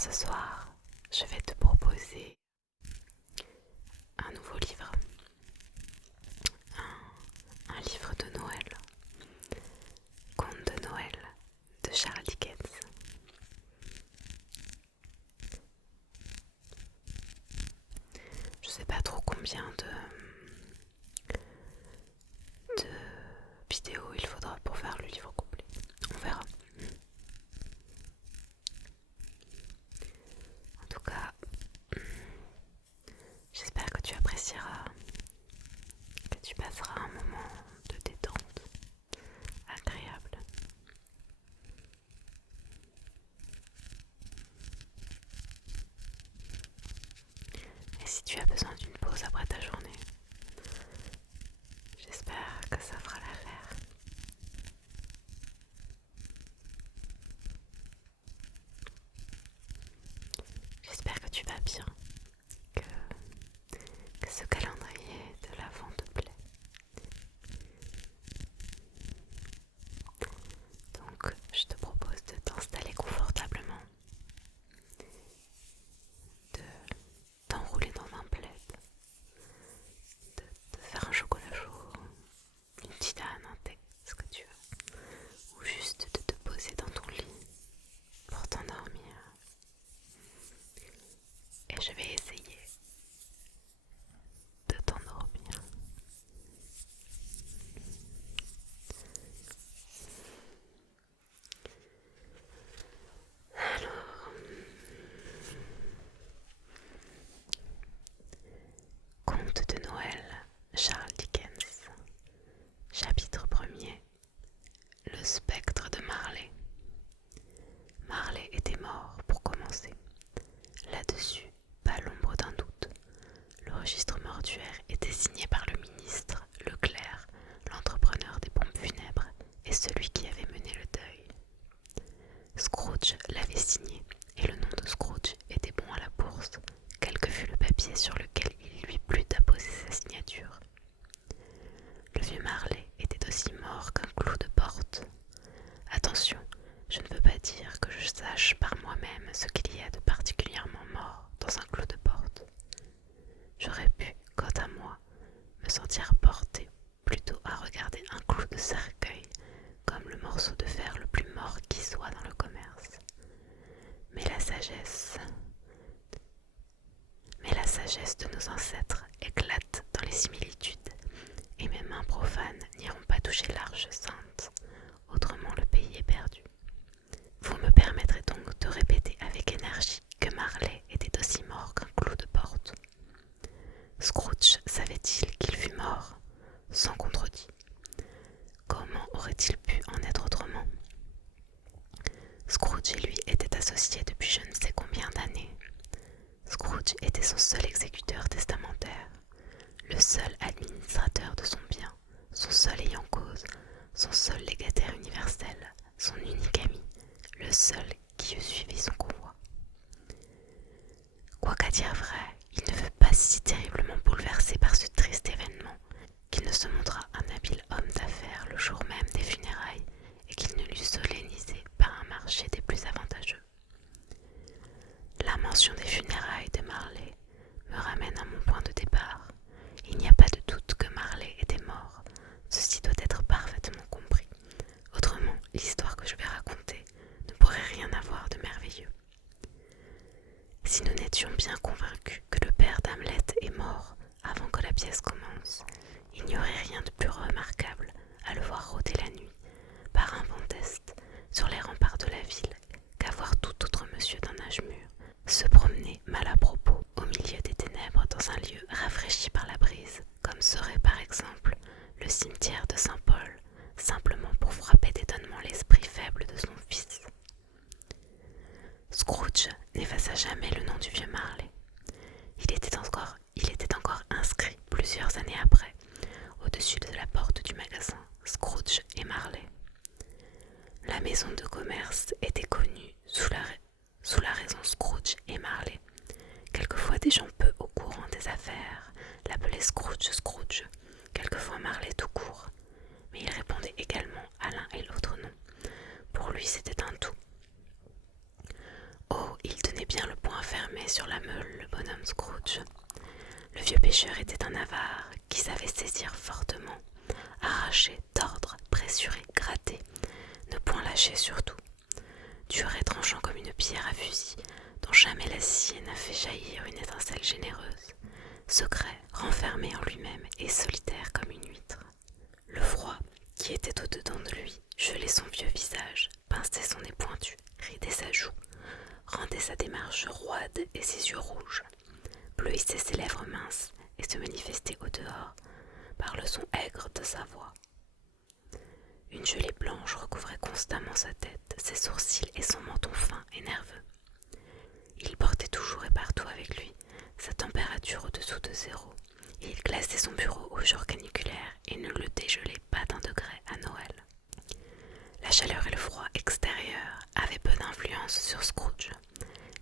ce soir, je vais te proposer un nouveau livre, un livre de Noël, Conte de Noël de Charles Dickens. Je sais pas trop combien de vidéos il faudra pour faire le livre complet. On verra. En tout cas, j'espère que tu apprécieras, que tu passeras un moment de détente agréable. Et si tu as besoin d'une pause après ta journée, j'espère que ça fera l'affaire. J'espère que tu vas bien, que ce calendrier de l'Avent te plaît. Donc, je te propose de t'installer confortablement, de t'enrouler dans un plaid, de faire un chocolat chaud, une tisane, un thé, ce que tu veux, ou juste de te poser dans ton lit pour t'endormir. Et je vais essayer de t'endormir. Alors, Conte de Noël, Charles Dickens, chapitre 1er, le spectre de Marley. Marley était mort pour commencer. Là-dessus, pas l'ombre d'un doute. Le registre mortuaire était signé par le ministre, le clerc, l'entrepreneur des pompes funèbres et celui qui avait mené le deuil. Scrooge l'avait signé, et le nom de Scrooge était bon à la bourse, quel que fût le papier sur lequel il lui plut d'apposer sa signature. Le vieux Marley était aussi mort qu'un clou de porte. Attention, je ne veux pas dire que je sache par moi-même ce qu'il y a de particulièrement mort dans un clou de porte. J'aurais pu, quant à moi, me sentir porté plutôt à regarder un clou de cercueil comme le morceau de fer le plus mort qui soit dans le commerce. Mais la sagesse de nos ancêtres éclate dans les similitudes, et mes mains profanes n'iront pas toucher l'arche sainte, autrement le pays est perdu. Vous me permettrez donc de répéter avec énergie que Marley était aussi mort qu'un clou de porte. Scrooge savait-il qu'il fût mort, sans contredit. Comment aurait-il pu en être autrement? Scrooge et lui étaient associés depuis je ne sais combien d'années. Scrooge était son seul exécuteur testamentaire, le seul administrateur de son bien, son seul ayant cause, son seul légataire universel, son unique ami, le seul qui eût suivi son convoi. Quoiqu'à dire vrai, il ne fut pas si terriblement bouleversé par ce triste événement qu'il ne se montra un habile homme d'affaires le jour même des funérailles et qu'il ne l'eût solennisé par un marché des plus avantageux. La mention des funérailles de Marley me ramène à mon point de départ. Il n'y a pas de doute que Marley était mort. Ceci doit être parfaitement compris. Autrement, l'histoire que je vais raconter ne pourrait rien avoir de merveilleux. Si nous n'étions bien convaincus que le père d'Hamlet est mort avant que la pièce commence, il n'y aurait rien de plus remarquable à le voir rôder la nuit, par un vent d'est, sur les remparts de la ville, qu'à voir tout autre monsieur d'un âge mûr se promener mal à propos au milieu des ténèbres dans un lieu rafraîchi par la brise, comme serait par exemple le cimetière de Saint-Paul, simplement pour frapper d'étonnement l'esprit faible de son fils. Scrooge n'effaça jamais le nom du vieux Marley. Il était encore inscrit plusieurs années après, au-dessus de la porte du magasin Scrooge et Marley. La maison de commerce était connue sous la raison Scrooge et Marley. Quelquefois des gens peu au courant des affaires l'appelaient Scrooge, quelquefois Marley tout court, mais il répondait également à l'un et l'autre nom. Pour lui c'était un tout. Oh, il tenait bien sur la meule le bonhomme Scrooge. Le vieux pêcheur était un avare qui savait saisir fortement, arracher, tordre, pressurer, gratter, ne point lâcher surtout, dur et tranchant comme une pierre à fusil, dont jamais l'acier n'a fait jaillir une étincelle généreuse, secret, renfermé en lui-même et solitaire comme une huître. Le froid, qui était au-dedans de lui, gelait son vieux visage, pinçait son nez pointu, ridait sa joue, rendait sa démarche roide et ses yeux rouges, bleuissait ses lèvres minces et se manifestait au dehors par le son aigre de sa voix. Une gelée blanche recouvrait constamment sa tête, ses sourcils et son menton fin et nerveux. Il portait toujours et partout avec lui sa température au-dessous de 0, et il glaçait son bureau aux jours caniculaires et ne le dégelait pas d'1 degré à Noël. La chaleur et le froid extérieur avaient peu d'influence sur Scrooge.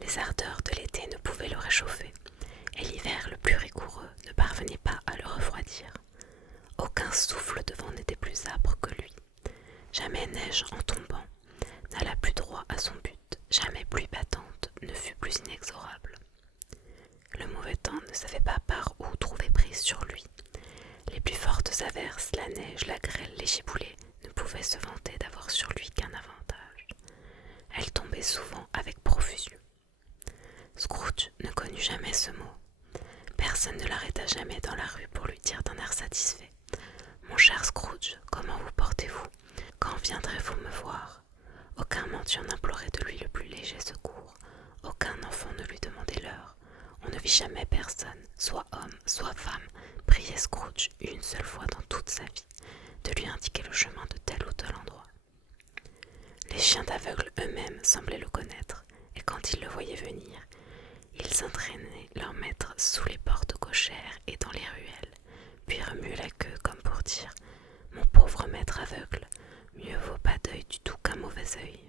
Les ardeurs de l'été ne pouvaient le réchauffer, et l'hiver le plus rigoureux ne parvenait pas à le refroidir. Aucun souffle de vent n'était plus âpre que lui. Jamais neige en tombant n'alla plus droit à son but, jamais pluie battante ne fut plus inexorable. Le mauvais temps ne savait pas par où trouver prise sur lui. Les plus fortes averses, la neige, la grêle, les giboulées ne pouvaient se vanter d'avoir sur lui qu'un avantage. Elles tombaient souvent avec profusion. Scrooge ne connut jamais ce mot. Personne ne l'arrêta jamais dans la rue pour lui dire d'un air satisfait: « Mon cher Scrooge, comment vous portez-vous? Quand viendrez-vous me voir ?» Aucun mendiant n'implorait de lui le plus léger secours. Aucun enfant ne lui demandait l'heure. On ne vit jamais personne, soit homme, soit femme, prier Scrooge une seule fois dans toute sa vie de lui indiquer le chemin de tel ou tel endroit. Les chiens d'aveugles eux-mêmes semblaient le connaître, et quand ils le voyaient venir, ils entraînaient leur maître sous les portes cochères et dans les ruelles, puis remuaient la queue comme pour dire: « Mon pauvre maître aveugle, mieux vaut pas d'œil du tout qu'un mauvais œil. »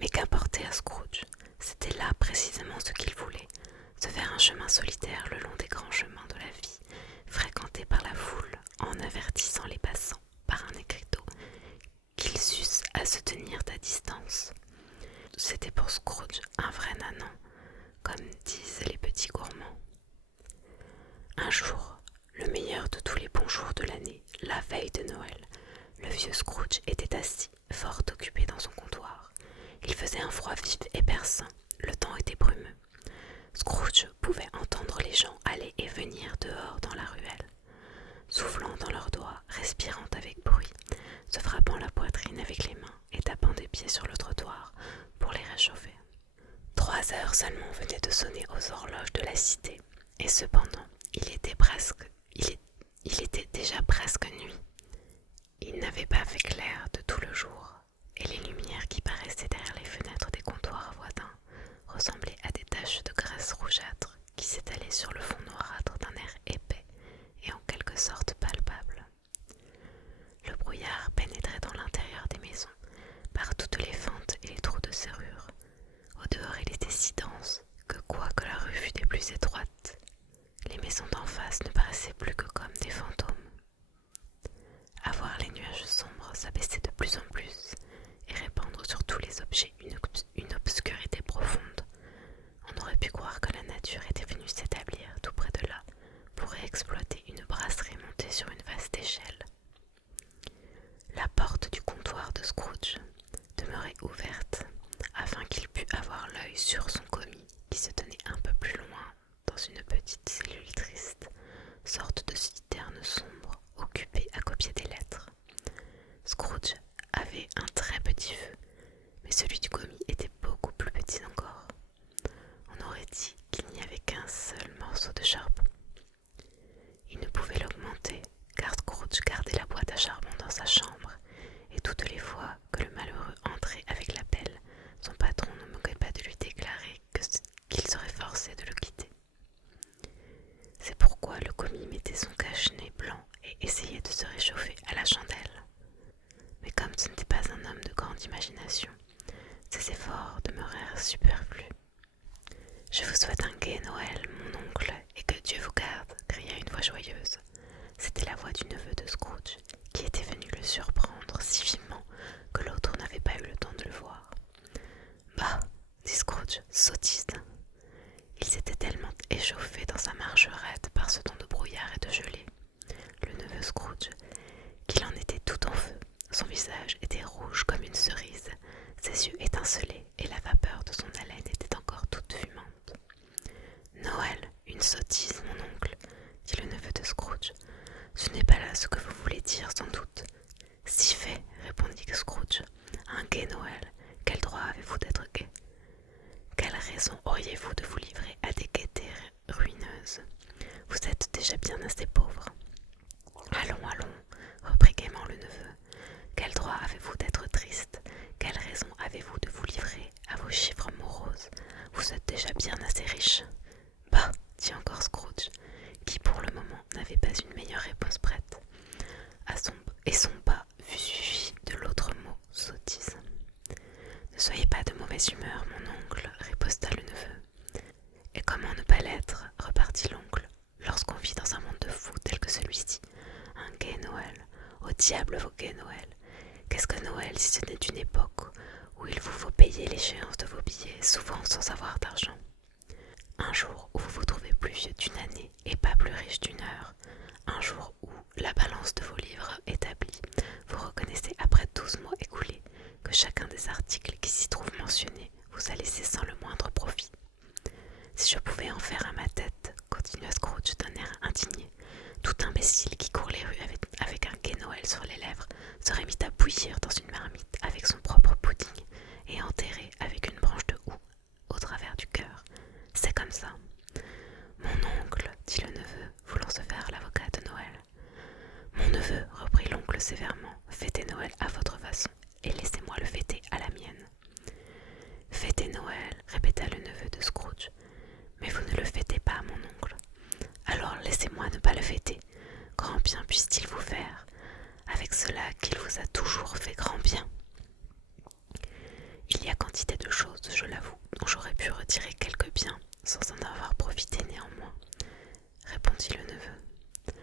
Mais qu'importait à Scrooge, c'était là précisément ce qu'il voulait, se faire un chemin solitaire le long des grands chemins de la vie, fréquenté par la foule, en avertissant les passants par un écriteau qu'ils eussent à se tenir à distance. C'était pour Scrooge un vrai nanan, comme disent les petits gourmands. Un jour, le meilleur de tous les bons jours de l'année, la veille de Noël, le vieux Scrooge était assis, fort occupé dans son comptoir. Il faisait un froid vif et perçant, le temps était brumeux. Scrooge pouvait entendre les gens aller et venir dehors dans la ruelle, soufflant dans leurs doigts, respirant avec bruit, se frappant la poitrine avec les mains et tapant des pieds sur le trottoir pour les réchauffer. 3 heures seulement venaient de sonner aux horloges de la cité, et cependant, il était déjà presque nuit. Il n'avait pas fait clair de tout le jour, et les lumières qui paraissaient derrière les fenêtres des comptoirs voisins ressemblaient à des taches de graisse rougeâtre qui s'étalaient sur le fond noirâtre d'un air épais et en quelque sorte palpable. Le brouillard pénétrait dans l'intérieur des maisons, par toutes les fentes et les trous de serrure. Au dehors, il était si dense que, quoique la rue fût des plus étroites, les maisons d'en face ne paraissaient plus que comme des fantômes. À voir les nuages sombres s'abaisser de plus en plus et répandre sur tous les objets une obscurité profonde, on aurait pu croire que la nature était venue s'établir tout près de là pour exploiter une brasserie montée sur une vaste échelle. La porte du comptoir de Scrooge demeurait ouverte afin qu'il pût avoir l'œil sur son commis qui se tenait un peu plus loin dans une petite cellule triste, sorte de citerne sombre occupée à copier des lettres. Scrooge avait un très petit feu, mais celui du commis était beaucoup plus petit encore. On aurait dit qu'il n'y avait qu'un seul morceau de charbon. Il ne pouvait l'augmenter, car Scrooge gardait la boîte à charbon dans sa chambre, et toutes les fois que le malheureux entrait avec la pelle, son patron ne manquait pas de lui déclarer qu'il serait forcé de le quitter. C'est pourquoi le commis mettait son cache-nez blanc et essayait de se réchauffer à la chandelle. Mais comme ce n'était pas un homme de grande imagination, ses efforts demeurèrent superflus. « Je vous souhaite un gai Noël, mon oncle, et que Dieu vous garde !» cria une voix joyeuse. C'était la voix du neveu de Scrooge, qui était venu le surprendre si vivement que l'autre n'avait pas eu le temps de le voir. « Bah !» dit Scrooge, « sottise visage était rouge comme une cerise, ses yeux étincelaient et la vapeur de son haleine était encore toute fumante. Noël, une sottise, mon oncle, dit le neveu de Scrooge. Ce n'est pas là ce que vous voulez dire, sans doute. Si fait, répondit Scrooge. Un gai Noël. Quel droit avez-vous d'être gai? Quelle raison auriez-vous de vous livrer à des gaietés ruineuses? Vous êtes déjà bien assez pauvre. Allons, allons, reprit gaiement le neveu. Quel droit avez-vous d'être triste? Quelle raison avez-vous de vous livrer à vos chiffres moroses? Vous êtes déjà bien assez riche. Bah, dit encore Scrooge, qui pour le moment n'avait pas une meilleure réponse prête. Et son bas fut suivi de l'autre mot sottise. Ne soyez pas de mauvaise humeur, mon oncle, riposta le neveu. Et comment ne pas l'être, repartit l'oncle, lorsqu'on vit dans un monde de fous tel que celui-ci. Un gai Noël. Au diable vos gais Noël. Qu'est-ce que Noël si ce n'est une époque où il vous faut payer l'échéance de vos billets, souvent sans avoir d'argent? Un jour où vous vous trouvez plus vieux d'une année et pas plus riche d'une heure. Un jour où, la balance de vos livres établie, vous reconnaissez après 12 mois écoulés que chacun des articles qui s'y trouvent mentionnés vous a laissé sans le moindre profit. Si je pouvais en faire à ma tête, continua Scrooge d'un air indigné, tout imbécile qui court les rues avec un gai Noël sur les lèvres serait mis à bouillir dans une marmite avec son propre pudding et enterré avec une branche de houx au travers du cœur. C'est comme ça. Mon oncle, dit le neveu, voulant se faire l'avocat de Noël. Mon neveu, reprit l'oncle sévèrement, fêtez Noël à votre façon et laissez-moi le fêter à la mienne. Fêtez Noël, répéta le neveu de Scrooge. Mais vous ne le fêtez pas, mon oncle. Alors laissez-moi ne pas le fêter. Grand bien puisse-t-il vous faire, avec cela qu'il vous a toujours fait grand bien. Il y a quantité de choses, je l'avoue, dont j'aurais pu retirer quelques biens, sans en avoir profité néanmoins, répondit le neveu.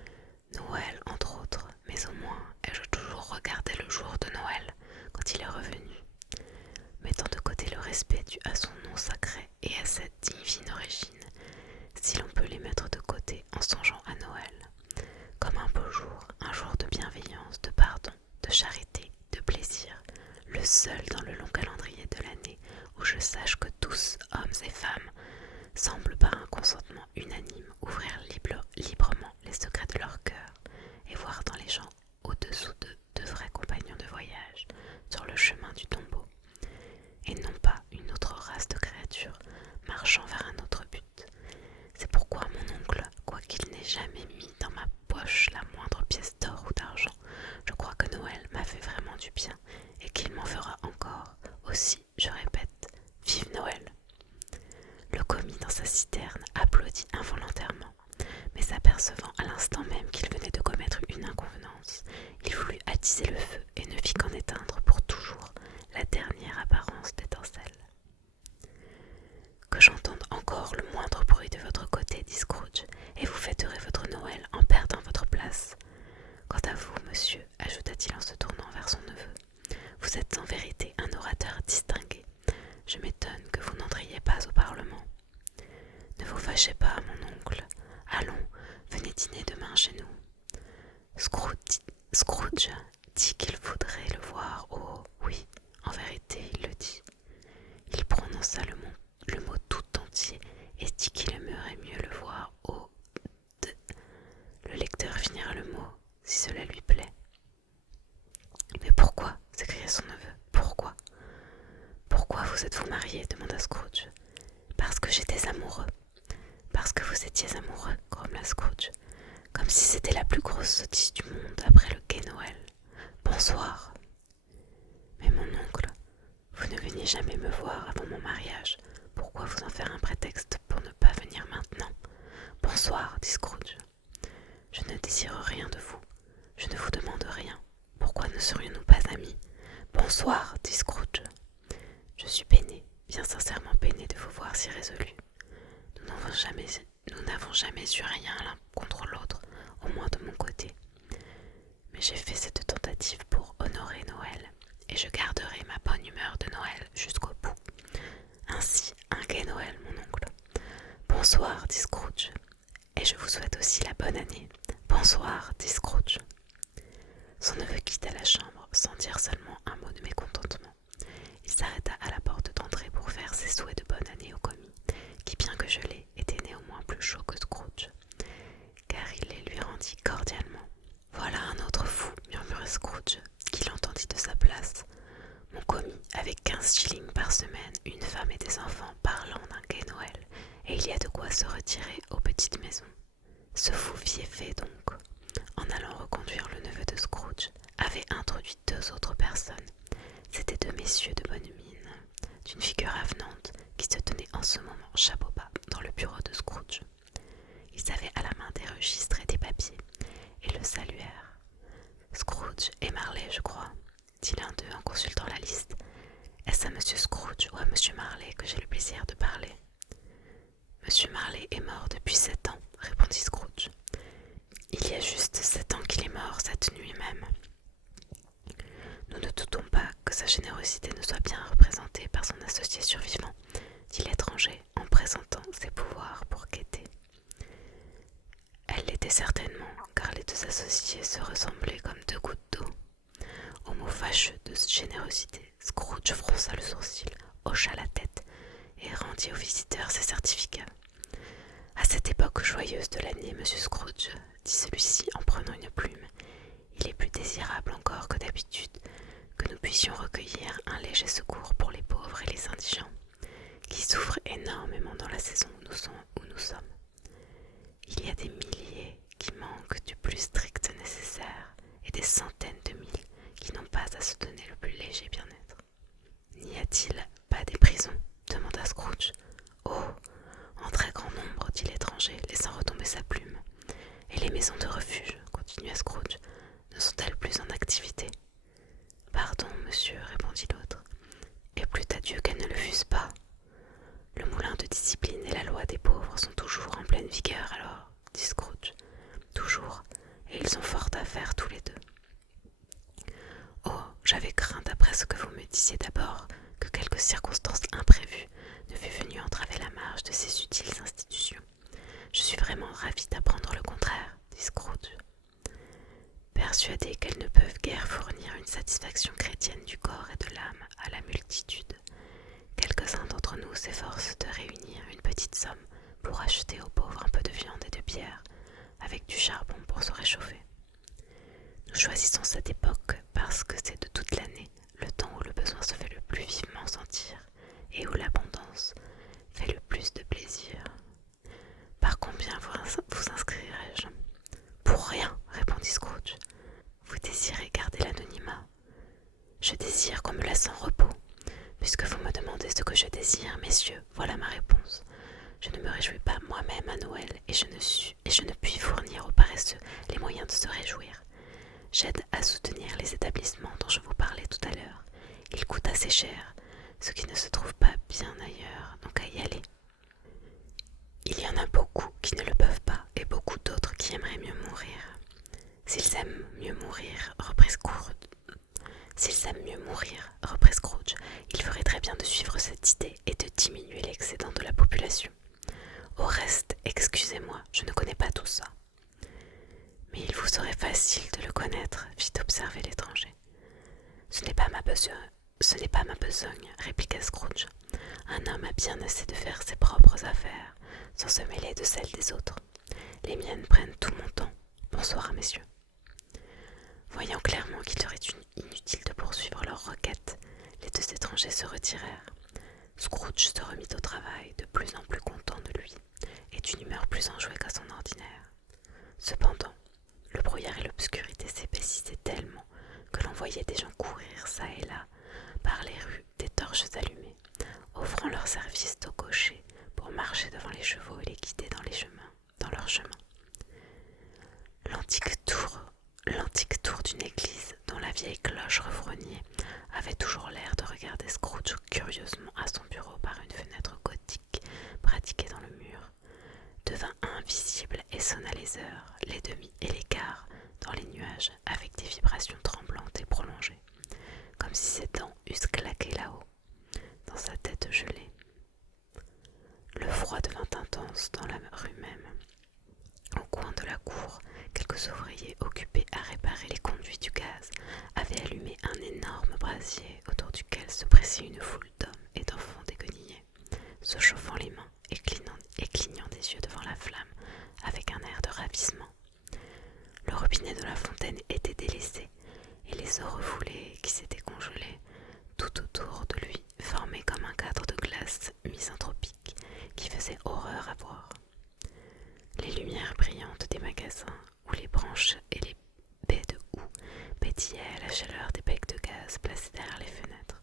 Noël, entre autres, mais au moins ai-je toujours regardé le jour de Noël, quand il est revenu, mettant de côté le respect dû à son nom sacré et à sa divine origine, si l'on peut les mettre de côté en songeant à Noël, comme un beau jour, un jour de bienveillance, de pardon, de charité, de plaisir, le seul dans le long calendrier de l'année où je sache que tous, hommes et femmes, semblent par un consentement unanime ouvrir librement les secrets de leur cœur et voir dans les gens au-dessous d'eux de vrais compagnons de voyage sur le chemin du tombeau, et non pas une autre race de créatures marchant vers un autre but. C'est pourquoi mon oncle, quoiqu'il n'ait jamais mis dans ma poche la moindre pièce d'or ou d'argent, je crois que Noël m'a fait vraiment du bien et qu'il m'en fera encore. Aussi, je répète, vive Noël! Le commis dans sa citerne applaudit involontairement, mais s'apercevant à l'instant même qu'il venait de commettre une inconvenance, il voulut attiser le feu et ne fit qu'en éteindre pour toujours la dernière apparence d'étincelle. Que j'entende encore le moindre bruit de votre côté, dit Scrooge, et vous fêterez votre Noël en perdant votre place. Quant à vous, monsieur, ajouta-t-il en se tournant vers son neveu, vous êtes en vérité un orateur distingué. Je m'étonne que vous n'entriez pas au Parlement. Ne vous fâchez pas, mon oncle. Allons, venez dîner demain chez nous. Scrooge dit qu'il voudrait le voir. Oh, oui, en vérité, il le dit. Il prononça le mot tout entier et dit qu'il aimerait mieux le voir. Oh, le lecteur finira le mot, si cela lui plaît. Mais pourquoi? S'écria son neveu. Pourquoi? Pourquoi vous êtes-vous marié? Demanda Scrooge. Parce que j'étais amoureux. Parce que vous étiez amoureux, grommela Scrooge, comme si c'était la plus grosse sottise du monde après le gai Noël. Bonsoir. Mais mon oncle, vous ne veniez jamais me voir avant mon mariage. Pourquoi vous en faire un prétexte pour ne pas venir maintenant? Bonsoir, dit Scrooge. Je ne désire rien de vous. Je ne vous demande rien. Pourquoi ne serions-nous pas amis? Bonsoir, dit Scrooge. Je suis peiné, bien sincèrement peiné de vous voir si résolu. Nous n'avons jamais eu rien l'un contre l'autre, au moins de mon côté. Mais j'ai fait cette tentative pour honorer Noël, et je garderai ma bonne humeur de Noël jusqu'au bout. Ainsi, un gai Noël, mon oncle. Bonsoir, dit Scrooge. Et je vous souhaite aussi la bonne année. Bonsoir, dit Scrooge. Son neveu quitta la chambre, sans dire seulement un mot de mécontentement. Il s'arrêta à la porte d'entrée pour faire ses souhaits de bonne année au commis, qui, bien que gelé, était néanmoins plus chaud que Scrooge, car il les lui rendit cordialement. « Voilà un autre fou, » murmura Scrooge, qui l'entendit de sa place. « Mon commis, avec 15 shillings par semaine, une femme et des enfants parlant d'un gai Noël, et il y a de quoi se retirer aux petites maisons. » Ce fou fieffé donc, en allant reconduire le neveu de Scrooge, avait introduit 2 autres personnes. C'étaient 2 messieurs de bonne mine, d'une figure avenante, qui se tenaient en ce moment chapeau bas dans le bureau de Scrooge. Ils avaient à la main des registres et des papiers, et le saluèrent. « Scrooge et Marley, je crois, » dit l'un d'eux en consultant la liste. « Est-ce à monsieur Scrooge ou à monsieur Marley que j'ai le plaisir de parler ?»« Monsieur Marley est mort depuis 7 ans, » répondit Scrooge. « Il y a juste 7 ans qu'il est mort, cette nuit même. » « Nous ne doutons pas que sa générosité ne soit bien représentée par son associé survivant, » dit l'étranger en présentant ses pouvoirs pour quêter. Elle l'était certainement, car les 2 associés se ressemblaient comme 2 gouttes d'eau. Au mot fâcheux de générosité, Scrooge fronça le sourcil, hocha la tête et rendit au visiteur ses certificats. « À cette époque joyeuse de l'année, monsieur Scrooge, » dit celui-ci en prenant une plume, « il est plus désirable encore que d'habitude que nous puissions recueillir un léger secours pour les pauvres et les indigents, qui souffrent énormément dans la saison où nous sommes. Il y a des milliers qui manquent du plus strict nécessaire et des centaines de mille qui n'ont pas à se donner le plus léger bien-être. »« N'y a-t-il pas des prisons ?» demanda Scrooge. « Oh, en très grand nombre, » dit l'étranger, laissant retomber sa plume. « Et les maisons de refuge, » continua Scrooge, « ne sont-elles plus en activité ?»« Pardon, monsieur, » répondit l'autre, « et plût à Dieu qu'elles ne le fussent pas. Le moulin de discipline et la loi des pauvres sont toujours en pleine vigueur alors, » dit Scrooge. « Toujours, et ils ont fort à faire tous les 2. »« Oh, j'avais craint, d'après ce que vous me disiez d'abord, que quelque circonstance imprévue ne fût venue entraver la marche de ces utiles institutions. Je suis vraiment ravi d'apprendre le contraire, » dit Scrooge. Persuadé qu'elles ne peuvent guère fournir une satisfaction chrétienne du corps et de l'âme à la multitude, quelques-uns d'entre nous s'efforcent de réunir une petite somme pour acheter aux pauvres un peu de viande et de bière, avec du charbon pour se réchauffer. Nous choisissons cette époque parce que c'est de toute l'année le temps où le besoin se fait le plus vivement sentir et où l'abondance fait le plus de plaisir. Par combien vous inscrirai-je ? Pour rien, répondit Scrooge. Vous désirez garder l'anonymat ? Je désire qu'on me laisse en repos. Puisque vous me demandez ce que je désire, messieurs, voilà ma réponse. Je ne me réjouis pas moi-même à Noël et je ne puis fournir aux paresseux les moyens de se réjouir. J'aide à soutenir les établissements dont je vous parlais tout à l'heure. Ils coûtent assez cher, ce qui ne se trouve pas bien ailleurs, donc à y aller. Il y en a beaucoup qui ne le peuvent pas et beaucoup d'autres qui aimeraient mieux mourir. S'ils aiment mieux mourir, reprit Scrooge, il ferait très bien de suivre cette idée et de diminuer l'excédent de la population. Au reste, excusez-moi, je ne connais pas tout ça. Mais il vous serait facile de le connaître, fit observer l'étranger. Ce n'est pas ma besogne, répliqua Scrooge. Un homme a bien assez de faire ses propres affaires, sans se mêler de celles des autres. Les miennes prennent tout mon temps. Bonsoir, messieurs. Voyant clairement qu'il serait inutile de poursuivre leur requête, les 2 étrangers se retirèrent. Scrooge se remit au travail, de plus en plus content de lui, et d'une humeur plus enjouée qu'à son ordinaire. Cependant, le brouillard et l'obscurité s'épaississaient tellement que l'on voyait des gens courir çà et là par les rues, des torches allumées, offrant leur service aux cochers pour marcher devant les chevaux et les guider dans leurs chemins. L'antique tour d'une église dont la vieille cloche refrognée avait toujours l'air de regarder Scrooge curieusement à son bureau par une fenêtre gothique pratiquée dans le mur, devint invisible et sonna les heures, les demi et les quarts dans les nuages avec des vibrations tremblantes et prolongées, comme si ses dents eussent claqué là-haut, dans sa tête gelée. Le froid devint intense dans la rue même. Au coin de la cour, quelques ouvriers occupés à réparer les conduits du gaz avaient allumé brasier autour duquel se pressait une foule d'hommes et d'enfants déguenillés, se chauffant les mains et clignant des yeux devant la flamme avec un air de ravissement. Le robinet de la fontaine était délaissé, et les eaux refoulées qui s'étaient congelées tout autour de lui formaient comme un cadre de glace misanthropique qui faisait horreur à voir. Les lumières brillantes des magasins, où les branches et les baies de houx pétillaient à la chaleur des becs de gaz placés derrière les fenêtres,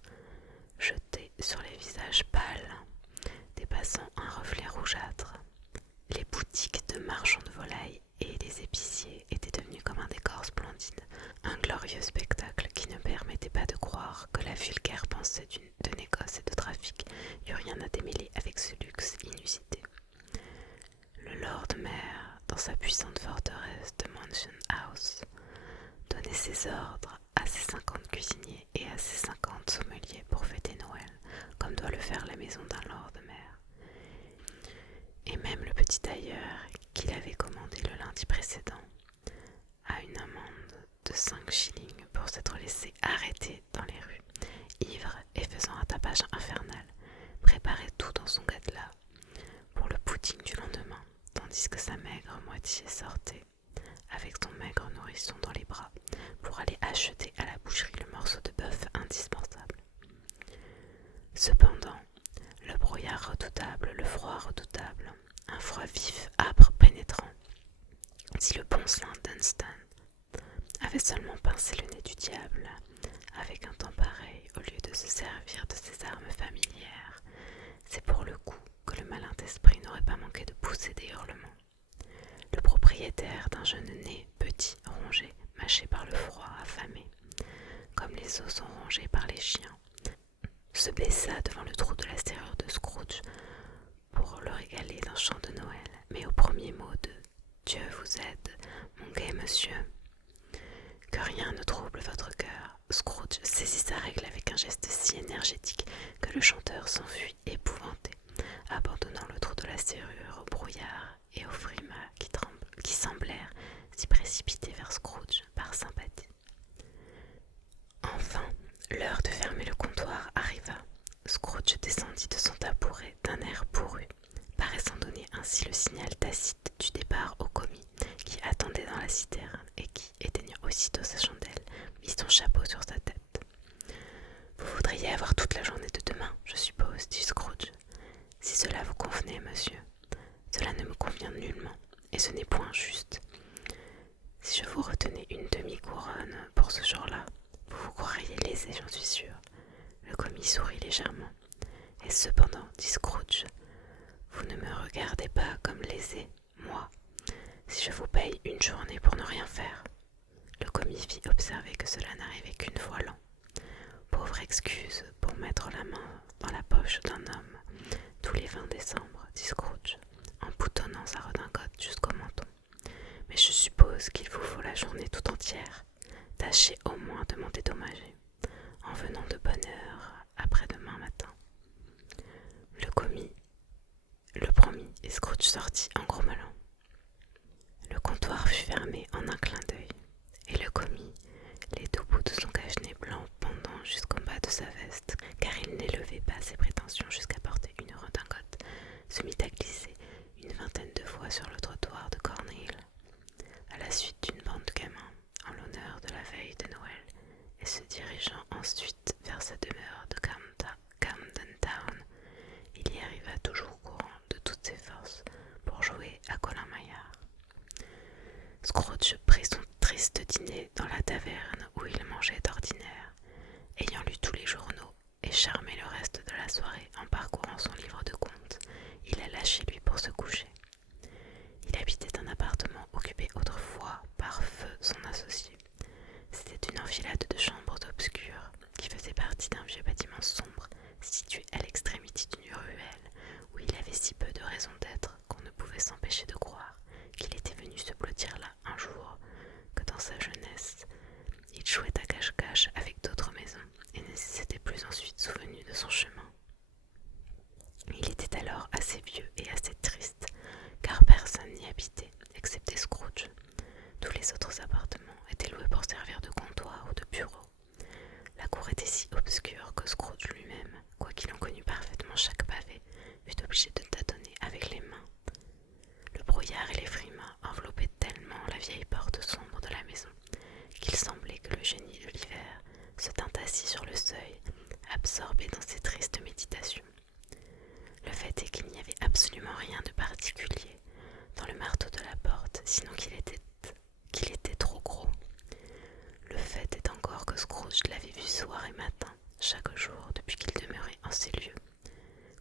jetaient sur les visages pâles des passants un reflet rougeâtre. Les boutiques de marchands de volailles et des épiciers étaient devenues comme un décor splendide, un glorieux spectacle qui ne permettait pas de croire que la vulgaire pensée de négoce et de trafic eût rien à démêler avec ce luxe inusité. Le Lord Mayor, dans sa puissante forteresse de Mansion House, donnait ses ordres à ses 50 cuisiniers et à ses 50 sommeliers pour fêter Noël, comme doit le faire la maison d'un Lord Mayor. Et même le petit tailleur qu'il avait commandé le lundi précédent a une amende de 5 shillings pour s'être laissé arrêter dans les rues, ivre et faisant un tapage infernal, préparait tout dans son gâtelas pour le pudding du lendemain, tandis que sa maigre moitié sortait avec son maigre nourrisson dans les bras pour aller acheter à la boucherie le morceau de bœuf indispensable. Cependant, le brouillard redoutable, le froid redoutable, un froid vif, âpre, pénétrant. Si le bon Slan Dunstan avait seulement pincé le nez du diable avec un temps pareil au lieu de se servir de ses armes familières, c'est pour le coup que le malin esprit n'aurait pas manqué de pousser des hurlements. Le propriétaire d'un jeune nez petit, rongé, mâché par le froid, affamé, comme les os sont rongés par les chiens, se baissa devant le trou de la serrure de Scrooge pour le régaler d'un chant de Noël, mais au premier mot de « Dieu vous aide, mon gai monsieur », que rien ne trouble votre cœur, Scrooge saisit sa règle avec un geste si énergétique que le chanteur s'enfuit épouvanté, abandonnant le trou de la serrure au brouillard et aux frimas qui semblèrent s'y précipiter vers Scrooge par sympathie. Enfin, l'heure de fermer le comptoir arriva. Scrooge descendit de son tabouret d'un air bourru, paraissant donner ainsi le signal tacite du départ au commis qui attendait dans la citerne et qui, éteignant aussitôt sa chandelle, mit son chapeau sur sa tête. « Vous voudriez avoir toute la journée de demain, je suppose, dit Scrooge. Si cela vous convenait, monsieur. Cela ne me convient nullement, et ce n'est point juste. Si je vous retenais une demi-couronne pour ce jour-là, vous vous croiriez lésé, j'en suis sûr. » Le commis sourit légèrement. « Et cependant, dit Scrooge, vous ne me regardez pas comme lésé, moi, si je vous paye une journée pour ne rien faire. » Le commis fit observer que cela n'arrivait qu'une fois l'an. Pauvre excuse pour mettre la main dans la poche d'un homme tous les 20 décembre, dit Scrooge, en boutonnant sa redingote jusqu'au menton. Mais je suppose qu'il vous faut la journée tout entière. Tâchez au moins de m'en dédommager, en venant de bonne heure après-demain matin. Le commis le promit et Scrooge sortit en grommelant. Le comptoir fut fermé en un clin d'œil, et le commis, les deux bouts de son cache-nez blanc pendant jusqu'au bas de sa veste, car il n'élevait pas ses prétentions jusqu'à porter une redingote, se mit à glisser une vingtaine de fois sur le trottoir de Cornhill, à la suite d'une bande de gamins, en l'honneur de la veille de Noël, et se dirigeant ensuite vers sa demeure de Camden Town, il y arriva toujours courant de toutes ses forces pour jouer à Colin-Maillard. Scrooge prit son triste dîner dans la taverne où il mangeait d'ordinaire, ayant lu tous les journaux et charmé le reste de la soirée en parcourant son livre de contes. Il alla chez lui pour se coucher. Il habitait un appartement occupé autrefois par Feu, son associé. C'était une enfilade de chambres obscures qui faisait partie d'un vieux bâtiment sombre situé à l'extrémité d'une ruelle où il avait si peu de raison d'être qu'on ne pouvait s'empêcher de croire qu'il était venu se blottir là un jour, que dans sa jeunesse il jouait à cache-cache avec d'autres maisons et ne s'était plus ensuite souvenu de son chemin. Il était alors assez vieux et assez triste, car personne n'y habitait, excepté Scrooge. Tous les autres appartements étaient loués pour servir de comptoir ou de bureau. La cour était si obscur que Scrooge lui-même, quoiqu'il en connût parfaitement chaque pavé, fut obligé de tâtonner avec les mains. Le brouillard et les frimas enveloppaient tellement la vieille porte sombre de la maison qu'il semblait que le génie de l'hiver se tint assis sur le seuil, absorbé dans ses tristes méditations. Le fait est qu'il n'y avait absolument rien de particulier dans le marteau de la porte, sinon qu'il était trop gros. Le fait est encore que Scrooge l'avait vu soir et matin, chaque jour, depuis qu'il demeurait en ces lieux.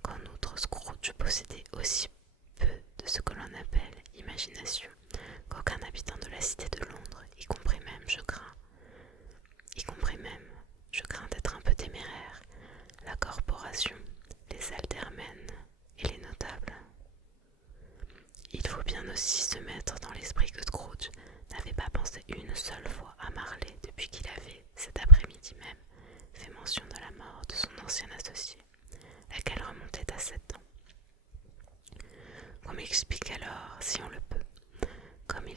Qu'en outre, Scrooge possédait aussi peu de ce que l'on appelle imagination qu'aucun habitant de la cité de Londres, y compris même, je crains d'être un peu téméraire, la corporation, les aldermen et les notables. Il faut bien aussi se mettre dans l'esprit que Scrooge n'avait pas pensé une seule fois à Marley depuis qu'il avait, cet après-midi même, fait mention de la mort de son ancien associé, laquelle remontait à 7 ans. Qu'on m'explique alors, si on le peut, comment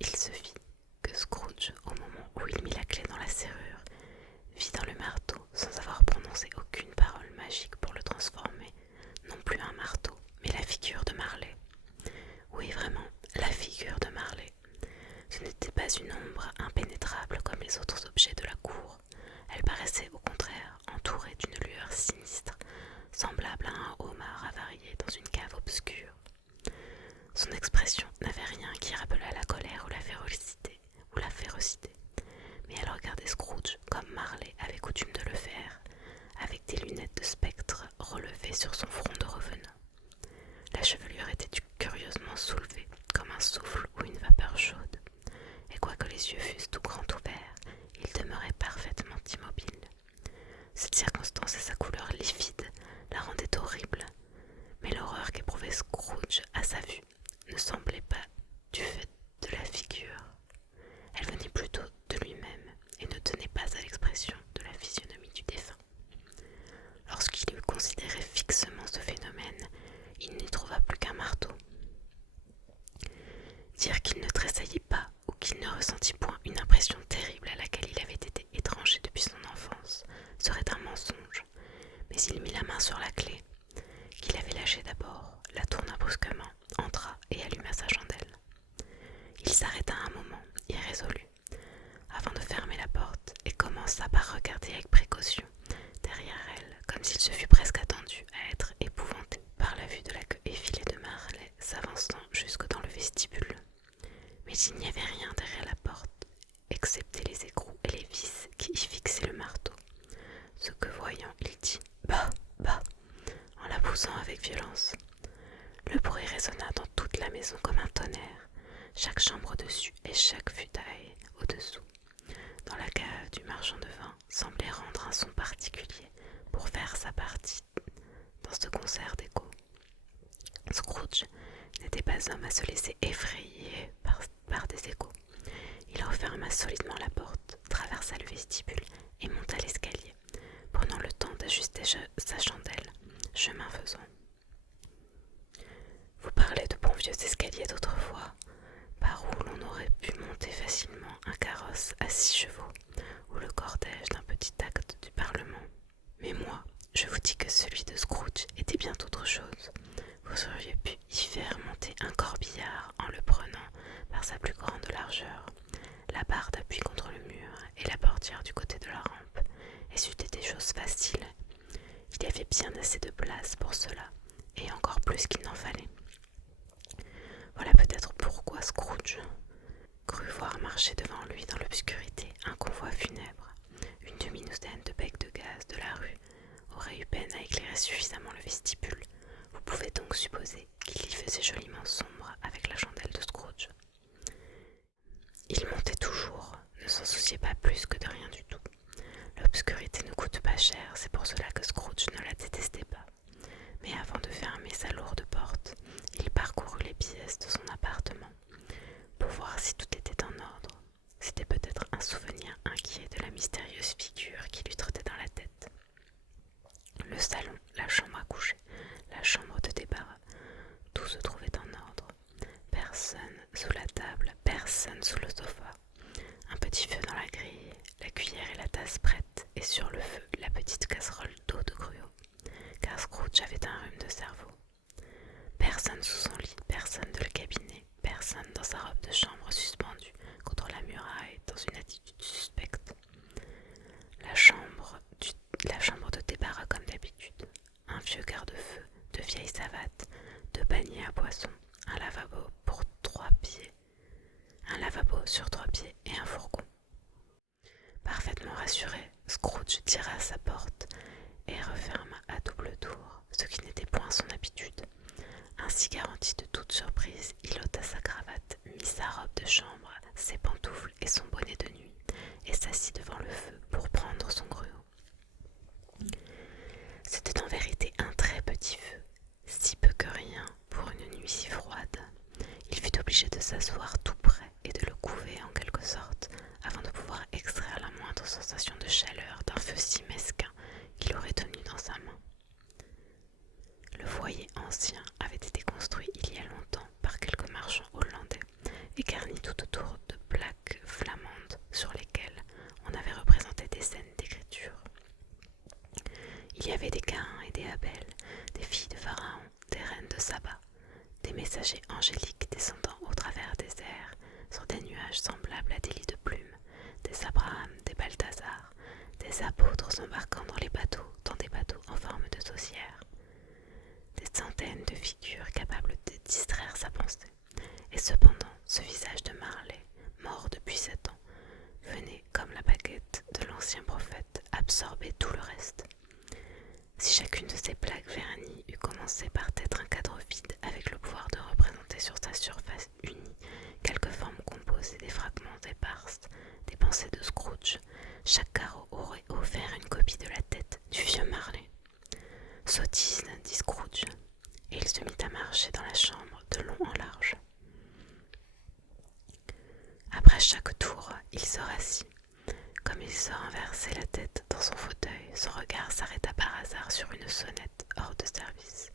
il se fit que Scrooge, au moment où il mit la clé dans la serrure, vit dans le marteau, sans avoir prononcé aucune parole magique pour le transformer, non plus en marteau, mais la figure de Marley. Oui, vraiment, la figure de Marley. Ce n'était pas une ombre impénétrable comme les autres objets de la cour. Elle paraissait au contraire entourée d'une lueur sinistre, semblable à un homard avarié dans une cave obscure. Son expression n'avait rien qui rappelât la colère ou la férocité, mais elle regardait Scrooge comme Marley avait coutume de le faire, avec des lunettes de spectre relevées sur son front de revenant. La chevelure était curieusement soulevée, comme un souffle ou une vapeur chaude, et quoique les yeux fussent tout grands ouverts, il demeurait parfaitement immobile. Cette circonstance et sa couleur livide la rendaient horrible, mais l'horreur qu'éprouvait Scrooge à sa vue ne semblait pas du fait de la figure. Elle venait plutôt de lui-même et ne tenait pas à l'expression de la physionomie du défunt. Lorsqu'il eut considéré fixement ce phénomène, il n'y trouva plus qu'un marteau. Dire qu'il ne tressaillit pas ou qu'il ne ressentit point une impression terrible à laquelle il avait été étranger depuis son enfance serait un mensonge, mais il mit la main sur la clé, qu'il avait lâchée d'abord, la tourna brusquement, entra et alluma sa chandelle. Il s'arrêta un moment, irrésolu, avant de fermer la porte et commença par regarder avec précaution derrière elle, comme s'il se fût presque attendu à être épouvanté par la vue de la queue effilée de Marley s'avançant jusque dans le vestibule. Mais il n'y avait rien derrière la porte, excepté les écrous et les vis qui y fixaient le marteau. Ce que voyant, il dit « Bah, bah !» en la poussant avec violence. Le bruit résonna dans toute la maison comme un tonnerre, chaque chambre au-dessus et chaque futaille au-dessous. Dans la cave du marchand de vin semblait rendre un son particulier pour faire sa partie dans ce concert d'échos. Scrooge n'était pas homme à se laisser effrayer par des échos. Il referma solidement la porte, traversa le vestibule et monta l'escalier, prenant le temps d'ajuster sa chandelle, chemin faisant. Vous parlez de bons vieux escaliers d'autrefois, par où l'on aurait pu monter facilement un carrosse à 6 chevaux ou le cortège d'un petit acte du Parlement. Mais moi, je vous dis que celui de Scrooge était bien autre chose. Vous auriez pu y faire monter un corbillard en le prenant par sa plus grande largeur, la barre d'appui contre le mur et la portière du côté de la rampe, et c'eût été chose facile. Il y avait bien assez de place pour cela, et encore plus qu'il n'en fallait. Voilà peut-être pourquoi Scrooge crut voir marcher devant lui dans l'obscurité un convoi funèbre. Une demi-douzaine de becs de gaz de la rue aurait eu peine à éclairer suffisamment le vestibule. Vous pouvez donc supposer qu'il y faisait joliment sombre avec la chandelle de Scrooge. Il montait toujours, ne s'en souciait pas plus que de rien du tout. L'obscurité ne coûte pas cher, c'est pour cela que Scrooge ne la détestait pas. Mais avant de fermer sa lourde porte, il parcourut les pièces de son appartement pour voir si tout était en ordre. C'était peut-être un souvenir inquiet de la mystérieuse figure qui lui trottait dans la tête. Le salon, la chambre à coucher, la chambre de débarras, tout se trouvait en ordre. Personne sous la table, personne sous le sofa. Un petit feu dans la grille, la cuillère et la tasse prêtes et sur le feu la petite casserole d'eau de gruau, car Scrooge avait un rhume de cerveau. Personne sous son lit, personne de le cabinet, personne dans sa robe de chambre suspendue contre la muraille dans une attitude suspecte. La chambre de débarras comme d'habitude, un vieux garde-feu, de vieilles savates, de paniers à poissons, un lavabo sur 3 pieds et un fourgon. Parfaitement rassuré, Scrooge tira à sa porte et referma à double tour, ce qui n'était point son habitude. Ainsi garanti de toute surprise, il ôta sa cravate, mit sa robe de chambre, ses pantoufles et son bonnet de nuit, et s'assit devant le feu pour prendre son gruau. C'était en vérité un très petit feu, si peu que rien pour une nuit si froide. Il fut obligé de s'asseoir tout près et de le couver en quelque sorte, avant de pouvoir extraire la moindre sensation de chaleur d'un feu si mesquin qu'il aurait tenu dans sa main. Le foyer ancien avait été construit il y a longtemps par quelques marchands hollandais et garni tout autour de plaques flamandes sur lesquelles on avait représenté des scènes d'écriture. Il y avait des Caïns et des Abel, des filles de Pharaon, des reines de Saba, des messagers angéliques descendant au travers des airs sur des nuages semblables à des lits de plumes, des Abraham, des Balthazar, des apôtres s'embarquant dans des bateaux en forme de saucières, des centaines de figures capables de distraire sa pensée. Et cependant, ce visage de Marley, mort depuis 7 ans, venait, comme la baguette de l'ancien prophète, absorber tout le reste. Si chacune de ces plaques vernies eût commencé par être un cadre vide avec le pouvoir de représenter sur sa surface unie quelques formes composées des fragments éparses des pensées de Scrooge, chaque carreau aurait offert une copie de la tête du vieux Marley. « Sottise, dit Scrooge, et il se mit à marcher dans la chambre de long en large. Après chaque tour, il se rassit. Comme il se renversait la tête dans son fauteuil, son regard s'arrêta par hasard sur une sonnette hors de service,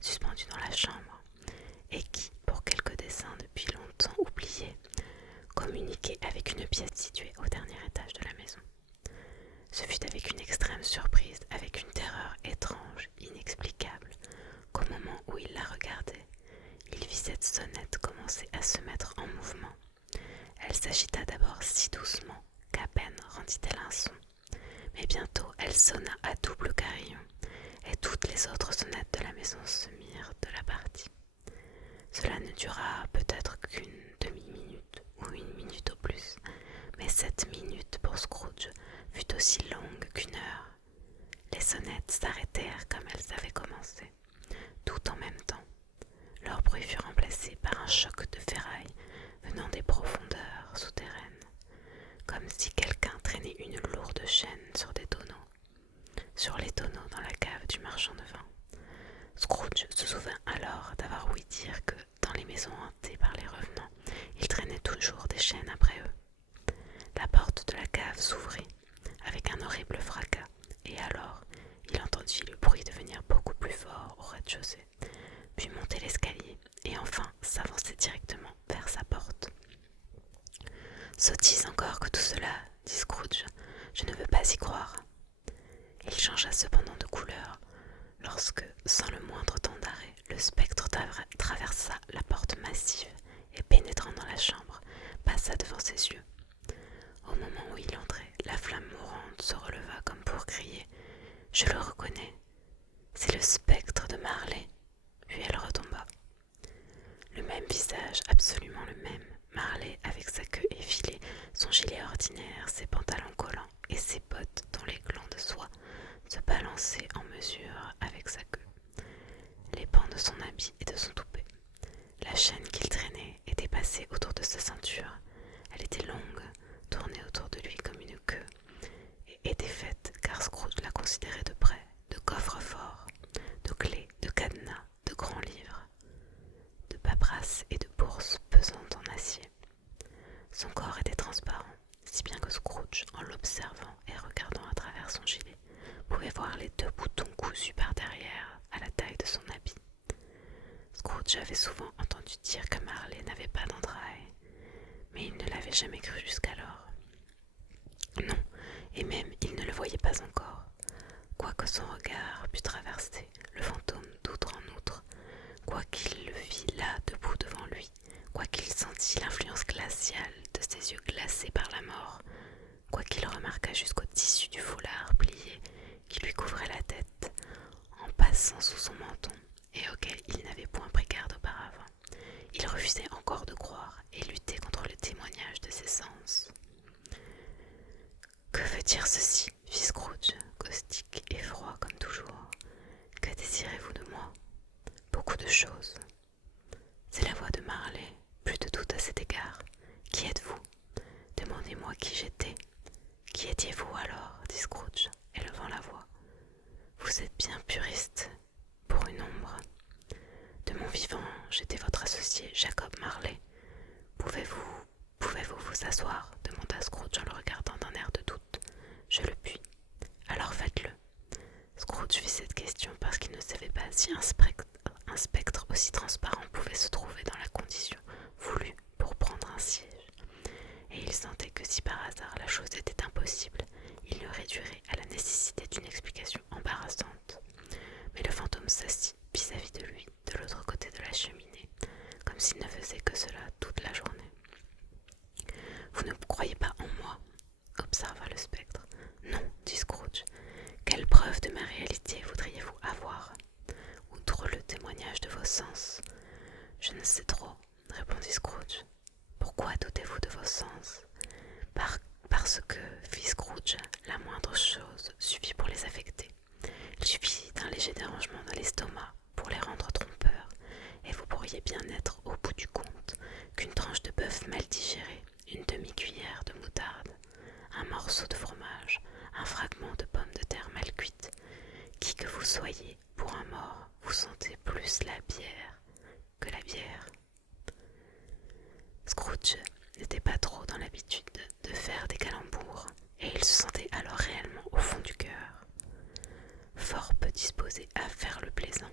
suspendue dans la chambre, et qui, pour quelques dessins depuis longtemps oubliés, communiquait avec une pièce située au dernier étage de la maison. Ce fut avec une extrême surprise, avec une terreur étrange, inexplicable, qu'au moment où il la regardait, il vit cette sonnette commencer à se mettre en mouvement. Elle s'agita d'abord si doucement qu'à peine rendit-elle un son, mais bientôt elle sonna à double carillon, et toutes les autres sonnettes de la maison se mirent de la partie. Cela ne dura peut-être qu'une demi-minute ou une minute au plus, mais cette minute pour Scrooge fut aussi longue qu'une heure. Les sonnettes s'arrêtèrent comme elles avaient commencé, tout en même temps. Leur bruit fut remplacé par un choc de ferraille venant des profondeurs souterraines, comme si quelqu'un traînait une lourde chaîne sur des tonneaux, sur les tonneaux dans la cave du marchand de vin. Scrooge se souvint alors d'avoir ouï dire que, dans les maisons hantées par les revenants, il traînait toujours des chaînes après eux. La porte de la cave s'ouvrit avec un horrible fracas, et alors il entendit le bruit devenir beaucoup plus fort au rez-de-chaussée, puis monter l'escalier, et enfin s'avancer directement vers sa porte. « Sottise encore que tout cela, dit Scrooge, je ne veux pas y croire. » Il changea cependant de couleur lorsque, sans le moindre temps d'arrêt, le spectre traversa la porte massive et, pénétrant dans la chambre, passa devant ses yeux. Au moment où il entrait, la flamme mourante se releva comme pour crier « Je le reconnais, c'est le spectre de Marley !» Puis elle retomba. Le même visage, absolument le même, Marley avec sa queue effilée, son gilet ordinaire, ses pantalons collants et ses bottes dont les glands de soie se balançaient en mesure avec sa queue, les pans de son habit et de son toupet. La chaîne qu'il traînait était passée autour de sa ceinture. Elle était longue, tournée autour de lui comme une queue, et était faite, car Scrooge la considérait de près, de coffres-forts, de clés, de cadenas, de grands livres, de paperasses et de bourses pesantes en acier. Son corps était transparent, si bien que Scrooge, en l'observant et regardant à travers son gilet, pouvait voir les 2 boutons cousus par derrière à la taille de son habit. Scrooge avait souvent entendu dire que Marley n'avait pas d'entrailles, mais il ne l'avait jamais cru jusqu'alors. Non, et même il ne le voyait pas passant sous son menton et auquel il n'avait point pris garde auparavant. Il refusait encore de croire et luttait contre le témoignage de ses sens. « Que veut dire ceci ?» fit Scrooge, caustique et froid comme toujours. « Que désirez-vous de moi ?»« Beaucoup de choses. » C'est la voix de Marley, plus de doute à cet égard. « Qui êtes-vous ? Demandez-moi qui j'étais. »« Qui étiez-vous alors ?» dit Scrooge, élevant la voix. « Vous êtes bien puriste, pour une ombre. De mon vivant, j'étais votre associé, Jacob Marley. Pouvez-vous vous asseoir ?» demanda Scrooge en le regardant d'un air de doute. « Je le puis. Alors faites-le. » Scrooge fit cette question parce qu'il ne savait pas si un spectre aussi transparent pouvait se trouver dans la condition voulue pour prendre un siège. Et il sentait que si par hasard la chose était impossible, il le réduirait à la nécessité d'une explication embarrassante. Mais le fantôme s'assit vis-à-vis de lui, de l'autre côté de la cheminée, comme s'il ne faisait que cela toute la journée. « Vous ne croyez pas en moi ?» observa le spectre. « Non, dit Scrooge. Quelle preuve de ma réalité voudriez-vous avoir, outre le témoignage de vos sens ? » « Je ne sais trop, répondit Scrooge. « Pourquoi doutez-vous de vos sens ? » Parce que, fit Scrooge, la moindre chose suffit pour les affecter. Il suffit d'un léger dérangement dans l'estomac pour les rendre trompeurs, et vous pourriez bien être au bout du compte qu'une tranche de bœuf mal digérée, une demi-cuillère de moutarde, un morceau de fromage, un fragment de pomme de terre mal cuite, qui que vous soyez, pour un mort, vous sentez plus la bière que la bière. Scrooge n'était pas trop dans l'habitude de faire des calembours, et il se sentait alors réellement au fond du cœur fort peu disposé à faire le plaisant.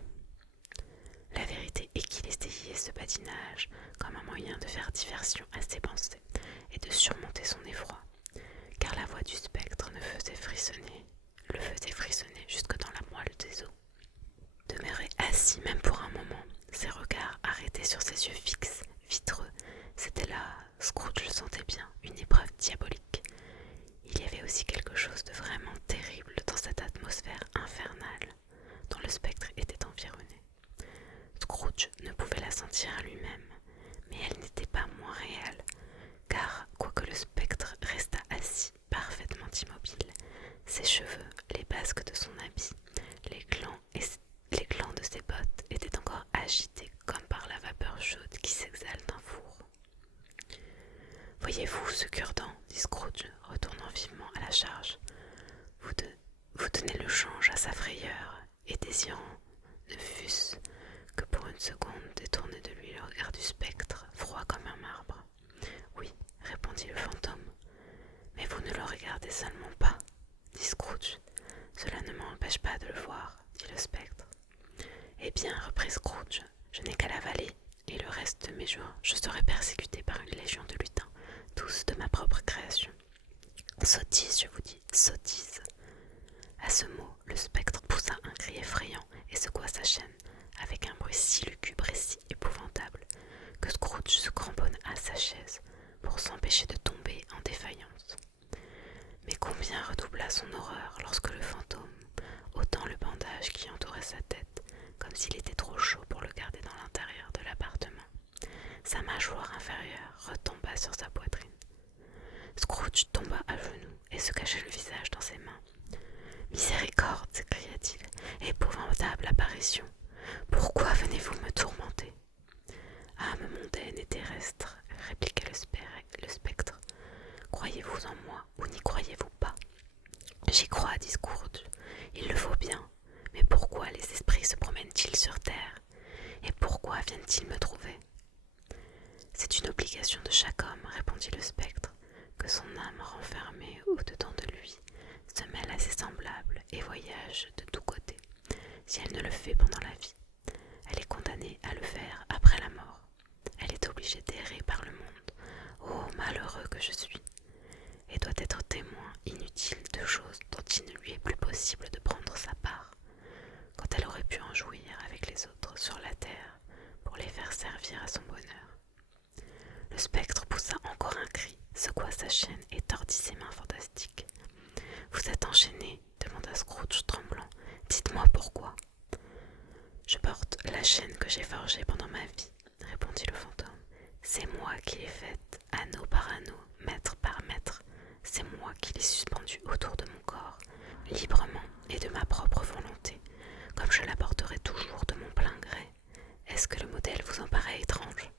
La vérité est qu'il essayait ce badinage comme un moyen de faire diversion à ses pensées et de surmonter son effroi, car la voix du spectre le faisait frissonner jusque dans la moelle des os. Demeurer assis même pour un moment, ses regards arrêtés sur ses yeux fixes, vitreux, c'était là, Scrooge le sentait bien, une épreuve diabolique. Il y avait aussi quelque chose de vraiment terrible dans cette atmosphère infernale dont le spectre était environné. Scrooge ne pouvait la sentir à lui-même, mais elle n'était pas moins réelle, car quoique le spectre restât assis parfaitement immobile, ses cheveux, les basques de son habit, les glands de ses bottes étaient encore agités comme par la vapeur chaude qui s'exhale d'un four. « Voyez-vous ce cure-dent » dit Scrooge, retournant vivement à la charge. Vous tenez le change à sa frayeur, et désirant, ne fût-ce que pour une seconde, détourner de lui le regard du spectre, froid comme un marbre. « Oui, » répondit le fantôme. « Mais vous ne le regardez seulement pas, » dit Scrooge. « Cela ne m'empêche pas de le voir, » dit le spectre. « Eh bien, reprit Scrooge, je n'ai qu'à l'avaler, et le reste de mes jours, je serai persécuté par une légion de lutins, tous de ma propre création. Sottise, je vous dis, sottise. » À ce mot, le spectre poussa un cri effrayant et secoua sa chaîne, avec un bruit si lugubre et si épouvantable, que Scrooge se cramponna à sa chaise pour s'empêcher de tomber en défaillance. Mais combien redoubla son horreur lorsque le fantôme, ôtant le bandage qui entourait sa tête, comme s'il était trop chaud pour le garder dans l'intérieur de l'appartement, sa mâchoire inférieure retomba sur sa poitrine. Scrooge tomba à genoux et se cacha le visage dans ses mains. « Miséricorde » s'écria-t-il, « épouvantable apparition, pourquoi venez-vous me tourmenter ?»« Âme mondaine et terrestre, » répliqua le spectre, « croyez-vous en moi ou n'y croyez-vous pas ?»« J'y crois, » dit Scrooge, « il le faut bien, mais pourquoi les esprits se promènent-ils sur terre, et pourquoi viennent-ils me trouver ?»« C'est une obligation de chaque homme, » répondit le spectre, « que son âme renfermée au-dedans de lui se mêle à ses semblables et voyage de tous côtés. Si elle ne le fait pendant la vie, elle est condamnée à le faire après la mort. Elle est obligée d'errer par le monde, ô malheureux que je suis, et doit être témoin inutile de choses dont il ne lui est plus possible de prendre sa part, quand elle aurait pu en jouir avec les autres sur la terre pour les faire servir à son bonheur. » Le spectre poussa encore un cri, secoua sa chaîne et tordit ses mains fantastiques. « Vous êtes enchaîné ?» demanda Scrooge tremblant. « Dites-moi pourquoi. » et de ma propre volonté, comme je l'apporterai toujours de mon plein gré. Est-ce que le modèle vous en paraît étrange ?»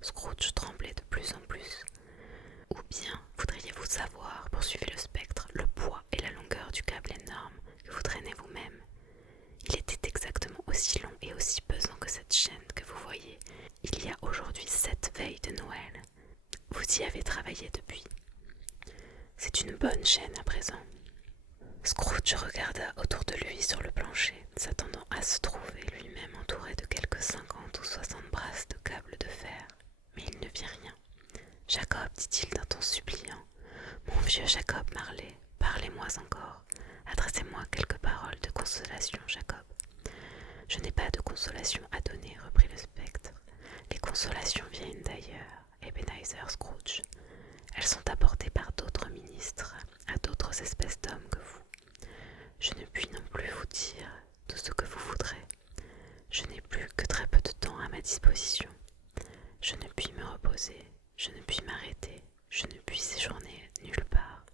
Scrooge tremblait de plus en plus. « Ou bien voudriez-vous savoir, poursuivit le spectre, le poids et la longueur du câble énorme que vous traînez vous-même? Il était exactement aussi long et aussi pesant que cette chaîne que vous voyez. Il y a aujourd'hui 7 veilles de Noël. Vous y avez travaillé depuis. C'est une bonne chaîne à présent. » Scrooge regarda autour de lui sur le plancher, s'attendant à se trouver lui-même entouré de quelques 50 ou 60 brasses de câbles de fer. Mais il ne vit rien. « Jacob, dit-il d'un ton suppliant, mon vieux Jacob Marley, parlez-moi encore. Adressez-moi quelques paroles de consolation, Jacob. » « Je n'ai pas de consolation à donner, reprit le spectre. Les consolations viennent d'ailleurs, Ebenezer Scrooge. Elles sont apportées par d'autres ministres, à d'autres espèces d'hommes que vous. Je ne puis non plus vous dire tout ce que vous voudrez. Je n'ai plus que très peu de temps à ma disposition. Je ne puis me reposer, je ne puis m'arrêter, je ne puis séjourner nulle part.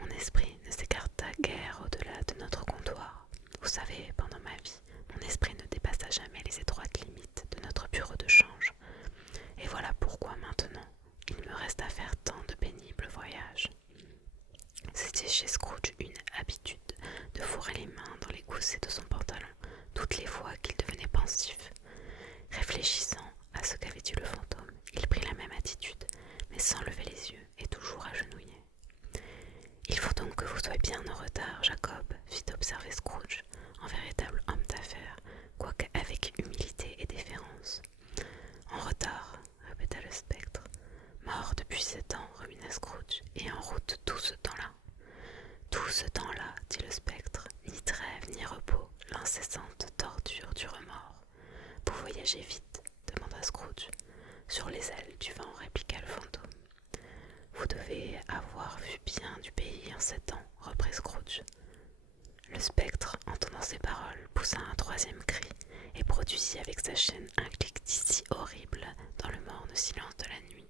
Mon esprit ne s'écarta guère au-delà de notre comptoir. Vous savez, pendant ma vie, mon esprit ne dépassa jamais les étroites limites de notre bureau de change. Et voilà pourquoi maintenant, il me reste à faire tant de pénibles voyages. » C'était chez Scrooge une habitude de fourrer les mains dans les goussets de son pantalon toutes les fois qu'il devenait pensif. Réfléchissant à ce qu'avait dit le fantôme, il prit la même attitude, mais sans lever les yeux et toujours agenouillé. « Il faut donc que vous soyez bien en retard, Jacob, » fit observer Scrooge, en véritable homme d'affaires, quoique avec humilité et déférence. « En retard, » répéta le spectre. « Mort depuis 7 ans, rumina Scrooge, et en route tout ce temps-là. »« Tout ce temps-là, dit le spectre, ni trêve ni repos, l'incessante torture du remords. »« Vous voyagez vite, demanda Scrooge. »« Sur les ailes du vent, répliqua le fantôme. »« Vous devez avoir vu bien du pays en 7 ans, reprit Scrooge. » Le spectre, entendant ces paroles, poussa un troisième cri et produisit avec sa chaîne un cliquetis si horrible dans le morne silence de la nuit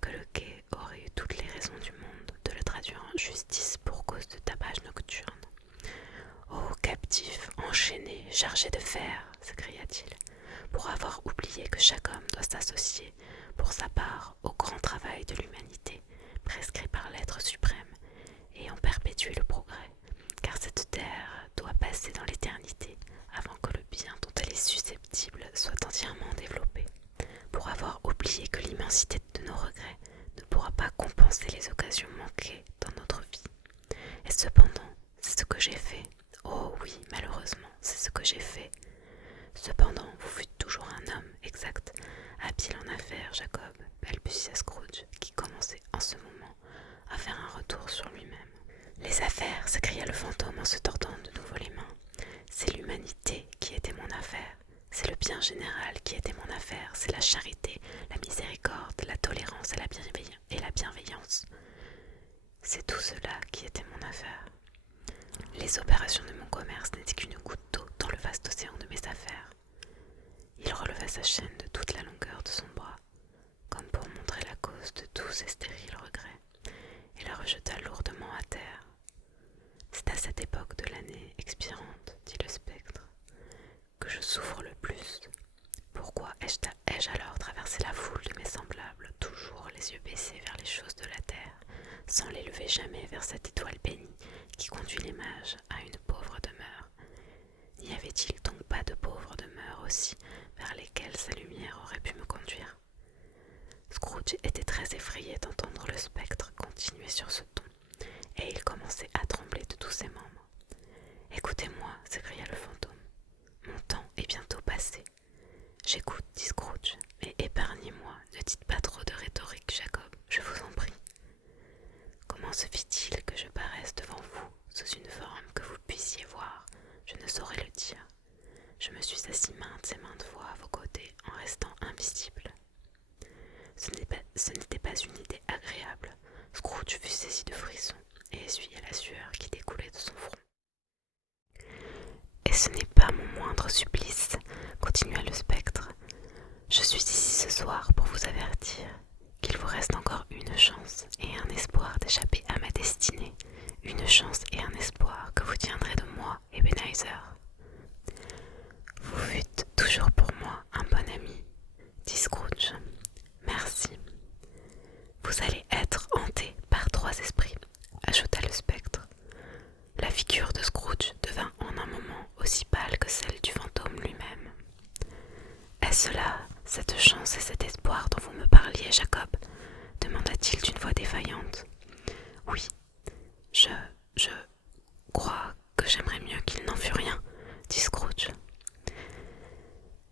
que le quai aurait eu toutes les raisons du monde de le traduire en justice pour cause de tapage nocturne. « Ô captif, enchaîné, chargé de fer !» s'écria-t-il, « pour avoir oublié que chaque homme doit s'associer, pour sa part, au grand travail de l'humanité, prescrit par l'être suprême, et en perpétuer le progrès, car cette terre doit passer dans l'éternité avant que le bien dont elle est susceptible soit entièrement développé, pour avoir oublié que l'immensité de nos regrets ne pourra pas compenser les occasions manquées dans notre vie. Et cependant, c'est ce que j'ai fait. Oh oui, malheureusement, c'est ce que j'ai fait. Cependant, vous fûtes toujours un homme exact, habile en affaires, Jacob, balbutia Scrooge, qui commençait en ce moment à faire un retour sur lui-même. « Les affaires !» s'écria le fantôme en se tordant de nouveau les mains. « C'est l'humanité qui était mon affaire. C'est le bien général qui était mon affaire. C'est la charité, la miséricorde, la tolérance et la bienveillance. C'est tout cela qui était mon affaire. Les opérations de mon commerce n'étaient qu'une goutte d'eau dans le vaste océan de mes affaires. » Il releva sa chaîne de toute la longueur de son bras, comme pour montrer la cause de tous ces stériles regrets, et la rejeta lourdement à terre. « C'est à cette époque de l'année expirante, dit le spectre, que je souffre le plus. Pourquoi ai-je alors traversé la foule de mes semblables, toujours les yeux baissés vers les choses de la terre, sans les lever jamais vers cette étoile bénie qui conduit les mages à une pauvre demeure? N'y avait-il donc pas de pauvres demeures aussi vers lesquelles sa lumière aurait pu me conduire ?» Scrooge était très effrayé d'entendre le spectre continuer sur ce ton, et il commençait à trembler de tous ses membres. « Écoutez-moi, s'écria le fantôme. Mon temps est bientôt passé. J'écoute, dit Scrooge, mais épargnez-moi, ne dites pas trop de rhétorique, Jacob, je vous en prie. Comment se fit-il que je paraisse devant vous sous une forme que vous puissiez voir? Je ne saurais le dire. Je me suis assis maintes et maintes fois à vos côtés en restant invisible. Ce n'était pas une idée agréable. Scrooge fut saisi de frissons et essuya la sueur qui découlait de son front. « Et ce n'est pas mon moindre supplice, » continua le spectre. « Je suis ici ce soir pour vous avertir qu'il vous reste encore une chance et un espoir d'échapper à ma destinée, une chance et un espoir que vous tiendrez de moi Ebenezer. Vous fûtes toujours pour moi un bon ami, dit Scrooge. Merci. Vous allez être hanté par 3 esprits, ajouta le spectre. La figure de Scrooge devint en un moment aussi pâle que celle du fantôme lui-même. Est-ce là cette chance et cet espoir dont vous me parliez, Jacob? Demanda-t-il d'une voix défaillante. Oui, je crois que j'aimerais mieux qu'il n'en fût rien, dit Scrooge.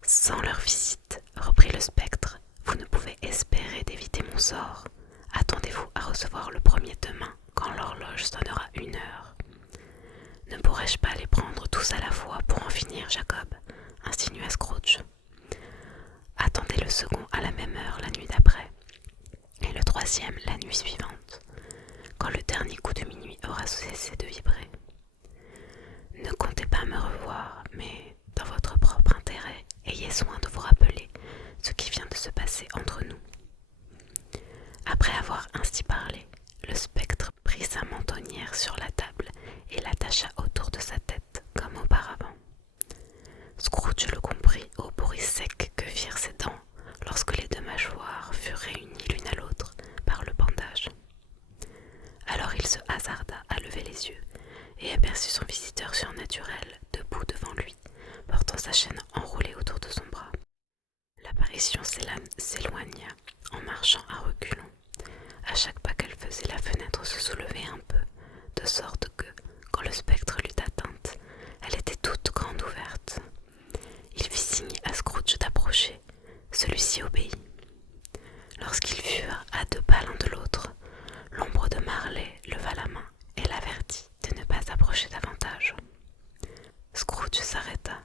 Sans leur visite, reprit le spectre, vous ne pouvez espérer d'éviter mon sort. Attendez-vous à recevoir le premier demain, quand l'horloge sonnera 1 heure. Ne pourrais-je pas les prendre tous à la fois pour en finir, Jacob? Insinua Scrooge. Attendez le second à la même heure la nuit d'après, et le troisième la nuit suivante, quand le dernier coup de minuit aura cessé de vibrer. Ne comptez pas me revoir, mais dans votre propre intérêt, ayez soin de vous rappeler ce qui vient de se passer entre nous. Après avoir ainsi parlé, le spectre prit sa mentonnière sur la table et l'attacha autour de sa tête comme auparavant. Scrooge le comprit au bruit sec que firent ses dents lorsque les 2 mâchoires furent réunies l'une à l'autre par le bandage. Alors il se hasarda à lever les yeux et aperçut son visiteur surnaturel debout devant lui, portant sa chaîne enroulée autour de son bras. L'apparition s'éloigna en marchant à reculons. À chaque pas qu'elle faisait, la fenêtre se soulevait un peu, de sorte que, quand le spectre l'eut atteinte, elle était toute grande ouverte. Il fit signe à Scrooge d'approcher. Celui-ci obéit. Lorsqu'ils furent à 2 pas l'un de l'autre, l'ombre de Marley leva la main et l'avertit de ne pas approcher davantage. Scrooge s'arrêta,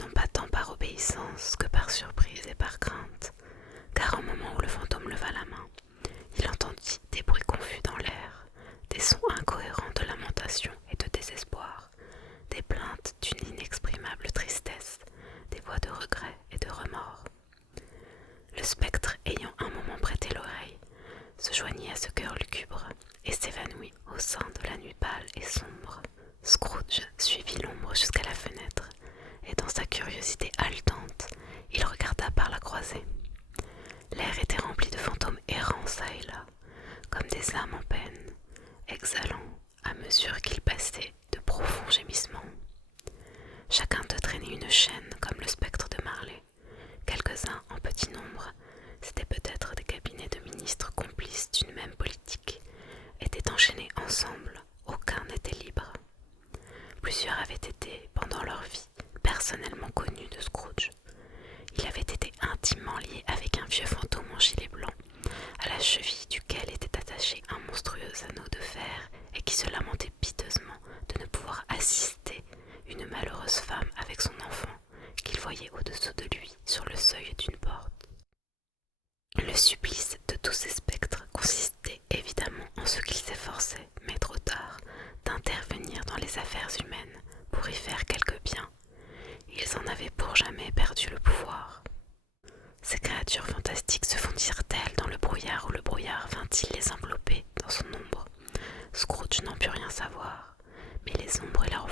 non pas tant par obéissance que par surprise et par crainte, car au moment où le fantôme leva la main, il entendit des bruits confus dans l'air, des sons incohérents de lamentation et de désespoir, des plaintes d'une inexprimable tristesse, des voix de regret et de remords. Le spectre, ayant un moment prêté l'oreille, se joignit à ce chœur lugubre et s'évanouit au sein de la nuit pâle et sombre. Scrooge suivit l'ombre jusqu'à la fenêtre, et dans sa curiosité haletante, il regarda par la croisée. L'air était rempli de fantômes errants çà et là, comme des âmes en peine, exhalant, à mesure qu'ils passaient, de profonds gémissements. Chacun d'eux traînait une chaîne comme le spectre de Marley. Quelques-uns, en petit nombre, c'étaient peut-être des cabinets de ministres complices d'une même politique, étaient enchaînés ensemble, aucun n'était libre. Plusieurs avaient été, pendant leur vie, personnellement connus de Scrooge. Il avait été intimement lié avec un vieux fantôme en gilet blanc, à la cheville duquel était attaché un monstrueux anneau de fer et qui se lamentait piteusement de ne pouvoir assister une malheureuse femme avec son enfant qu'il voyait au-dessous de lui sur le seuil d'une porte. Le supplice de tous ces spectres consistait évidemment en ce qu'ils s'efforçaient, mais trop tard, d'intervenir dans les affaires humaines pour y faire quelque bien. Ils en avaient pour jamais perdu le pouvoir. Ces créatures fantastiques se fondirent-elles dans le brouillard ou le brouillard vint-il les envelopper dans son ombre? Scrooge n'en put rien savoir, mais les ombres et leurs